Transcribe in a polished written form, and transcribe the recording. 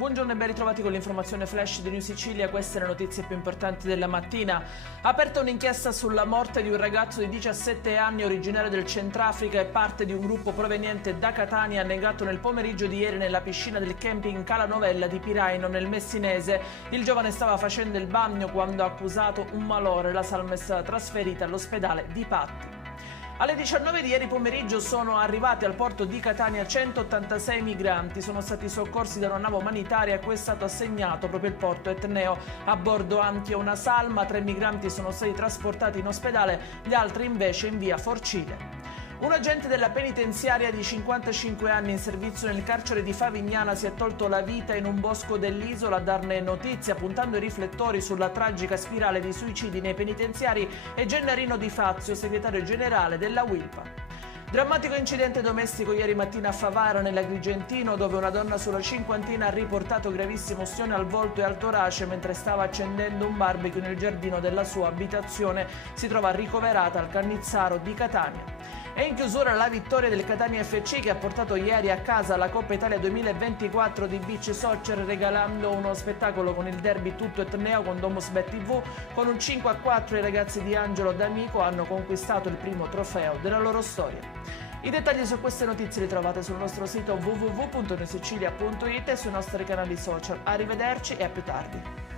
Buongiorno e ben ritrovati con l'informazione flash di New Sicilia. Queste le notizie più importanti della mattina. Aperta un'inchiesta sulla morte di un ragazzo di 17 anni originario del Centrafrica e parte di un gruppo proveniente da Catania annegato nel pomeriggio di ieri nella piscina del camping Cala Novella di Piraino nel Messinese. Il giovane stava facendo il bagno quando ha accusato un malore. La salma è stata trasferita all'ospedale di Patti. Alle 19 di ieri pomeriggio sono arrivati al porto di Catania 186 migranti, sono stati soccorsi da una nave umanitaria a cui è stato assegnato proprio il porto etneo. A bordo anche una salma, 3 migranti sono stati trasportati in ospedale, gli altri invece in via Forcile. Un agente della penitenziaria di 55 anni in servizio nel carcere di Favignana si è tolto la vita in un bosco dell'isola. A darne notizia, puntando i riflettori sulla tragica spirale di suicidi nei penitenziari, è Gennarino Di Fazio, segretario generale della UILPA. Drammatico incidente domestico ieri mattina a Favara, nell'Agrigentino, dove una donna sulla cinquantina ha riportato gravissime ustioni al volto e al torace mentre stava accendendo un barbecue nel giardino della sua abitazione. Si trova ricoverata al Cannizzaro di Catania. E in chiusura la vittoria del Catania FC, che ha portato ieri a casa la Coppa Italia 2024 di Beach Soccer, regalando uno spettacolo con il derby tutto etneo con Domosbet TV. Con un 5-4 i ragazzi di Angelo D'Amico hanno conquistato il primo trofeo della loro storia. I dettagli su queste notizie li trovate sul nostro sito www.newsicilia.it e sui nostri canali social. Arrivederci e a più tardi.